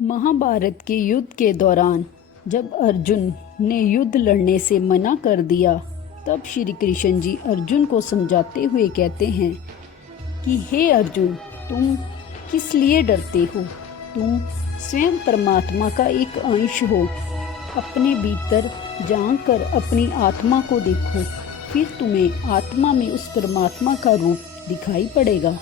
महाभारत के युद्ध के दौरान जब अर्जुन ने युद्ध लड़ने से मना कर दिया, तब श्री कृष्ण जी अर्जुन को समझाते हुए कहते हैं कि हे अर्जुन, तुम किस लिए डरते हो? तुम स्वयं परमात्मा का एक अंश हो। अपने भीतर झांक कर अपनी आत्मा को देखो, फिर तुम्हें आत्मा में उस परमात्मा का रूप दिखाई पड़ेगा।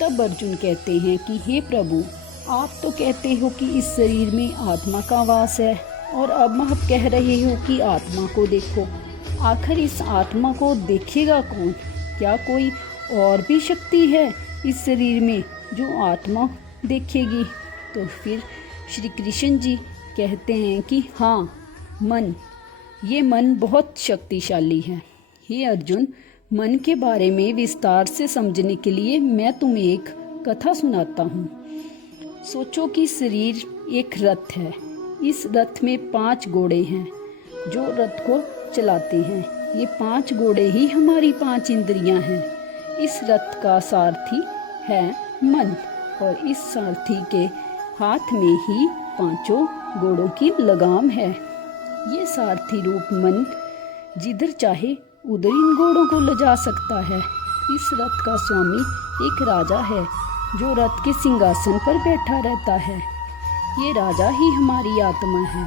तब अर्जुन कहते हैं कि हे प्रभु, आप तो कहते हो कि इस शरीर में आत्मा का वास है, और अब आप कह रहे हो कि आत्मा को देखो। आखिर इस आत्मा को देखेगा कौन? क्या कोई और भी शक्ति है इस शरीर में जो आत्मा देखेगी? तो फिर श्री कृष्ण जी कहते हैं कि हाँ, मन, ये मन बहुत शक्तिशाली है। हे अर्जुन, मन के बारे में विस्तार से समझने के लिए मैं तुम्हें एक कथा सुनाता हूँ। सोचो कि शरीर एक रथ है। इस रथ में 5 घोड़े हैं जो रथ को चलाते हैं। ये 5 घोड़े ही हमारी 5 इंद्रियां हैं। इस रथ का सारथी है मन, और इस सारथी के हाथ में ही 5 घोड़ों की लगाम है। ये सारथी रूप मन जिधर चाहे उधर इन घोड़ों को ले जा सकता है। इस रथ का स्वामी एक राजा है जो रथ के सिंहासन पर बैठा रहता है। ये राजा ही हमारी आत्मा है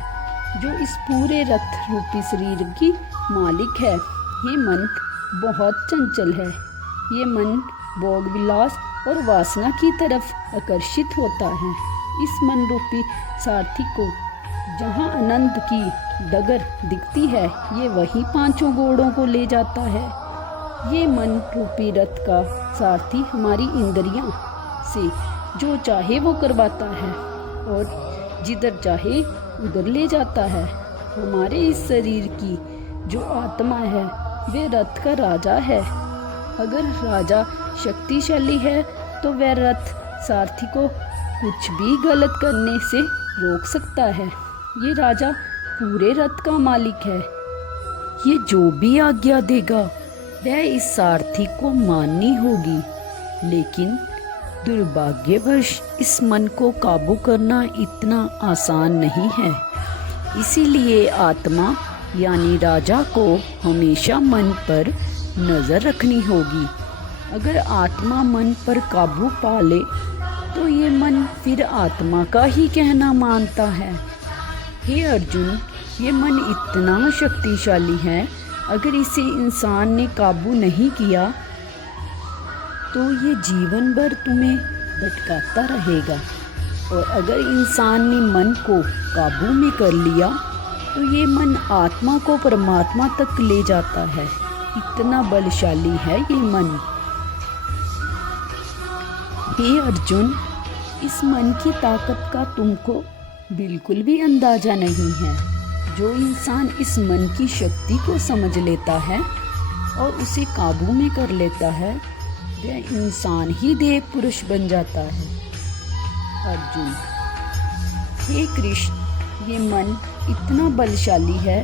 जो इस पूरे रथ रूपी शरीर की मालिक है। ये मन बहुत चंचल है। ये मन भोग विलास और वासना की तरफ आकर्षित होता है। इस मन रूपी सारथी को जहाँ आनंद की डगर दिखती है, ये वही 5 घोड़ों को ले जाता है। ये मन रूपी रथ का सारथी हमारी इंद्रियां से जो चाहे वो करवाता है और जिधर चाहे उधर ले जाता है। हमारे इस शरीर की जो आत्मा है वे रथ का राजा है। अगर राजा शक्तिशाली है तो वह रथ सारथी को कुछ भी गलत करने से रोक सकता है। ये राजा पूरे रथ का मालिक है। ये जो भी आज्ञा देगा वह इस सारथी को माननी होगी। लेकिन दुर्भाग्यवश इस मन को काबू करना इतना आसान नहीं है। इसीलिए आत्मा यानी राजा को हमेशा मन पर नज़र रखनी होगी। अगर आत्मा मन पर काबू पा ले तो ये मन फिर आत्मा का ही कहना मानता है। हे अर्जुन, ये मन इतना शक्तिशाली है, अगर इसे इंसान ने काबू नहीं किया तो ये जीवन भर तुम्हें भटकाता रहेगा। और अगर इंसान ने मन को काबू में कर लिया तो ये मन आत्मा को परमात्मा तक ले जाता है। इतना बलशाली है ये मन। हे अर्जुन, इस मन की ताकत का तुमको बिल्कुल भी अंदाजा नहीं है। जो इंसान इस मन की शक्ति को समझ लेता है और उसे काबू में कर लेता है, वह इंसान ही देव पुरुष बन जाता है। अर्जुन, हे कृष्ण, ये मन इतना बलशाली है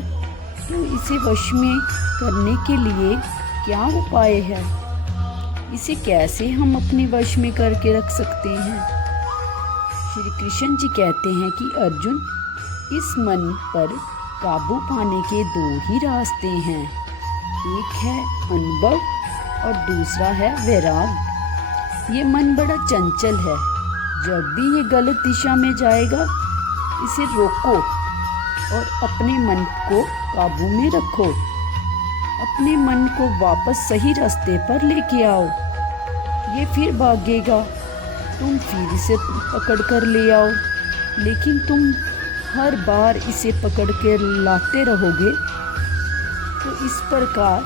तो इसे वश में करने के लिए क्या उपाय है? इसे कैसे हम अपने वश में करके रख सकते हैं? श्री कृष्ण जी कहते हैं कि अर्जुन, इस मन पर काबू पाने के 2 ही रास्ते हैं। एक है अनुभव और दूसरा है वैराग। ये मन बड़ा चंचल है। जब भी ये गलत दिशा में जाएगा, इसे रोको और अपने मन को काबू में रखो। अपने मन को वापस सही रास्ते पर लेके आओ। ये फिर भागेगा, तुम फिर इसे पकड़ कर ले आओ। लेकिन तुम हर बार इसे पकड़ कर लाते रहोगे तो इस प्रकार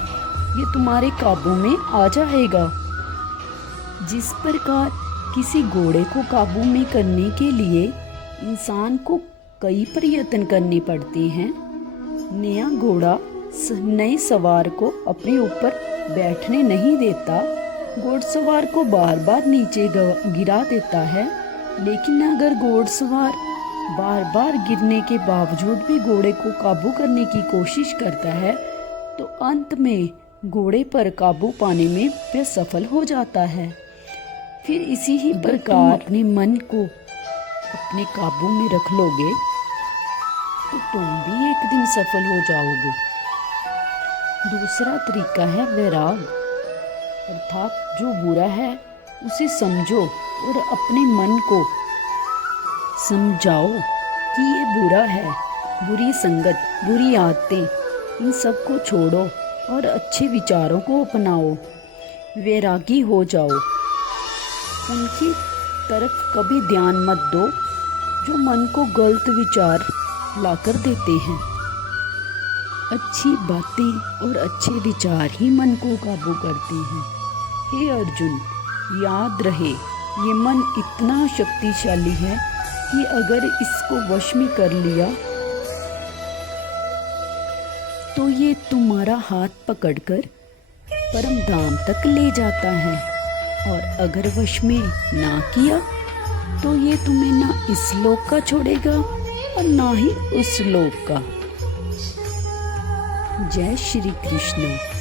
ये तुम्हारे काबू में आ जाएगा। जिस प्रकार किसी घोड़े को काबू में करने के लिए इंसान को कई प्रयत्न करने पड़ते हैं, नया घोड़ा नए सवार को अपने ऊपर बैठने नहीं देता, घोड़सवार को बार बार नीचे गिरा देता है। लेकिन अगर घोड़सवार बार बार गिरने के बावजूद भी घोड़े को काबू करने की कोशिश करता है तो अंत में घोड़े पर काबू पाने में वह सफल हो जाता है। फिर इसी ही प्रकार अपने मन को अपने काबू में रख लोगे तो तुम भी एक दिन सफल हो जाओगे। दूसरा तरीका है वैराग, अर्थात जो बुरा है उसे समझो और अपने मन को समझाओ कि ये बुरा है। बुरी संगत, बुरी आदतें, इन सब को छोड़ो और अच्छे विचारों को अपनाओ। वैरागी हो जाओ। उनकी तरफ कभी ध्यान मत दो जो मन को गलत विचार लाकर देते हैं। अच्छी बातें और अच्छे विचार ही मन को काबू करते हैं। हे अर्जुन, याद रहे ये मन इतना शक्तिशाली है कि अगर इसको वश में कर लिया तो ये तुम्हारा हाथ पकड़कर परम धाम तक ले जाता है, और अगर वश में ना किया तो ये तुम्हें ना इस लोक का छोड़ेगा और ना ही उस लोक का। जय श्री कृष्ण।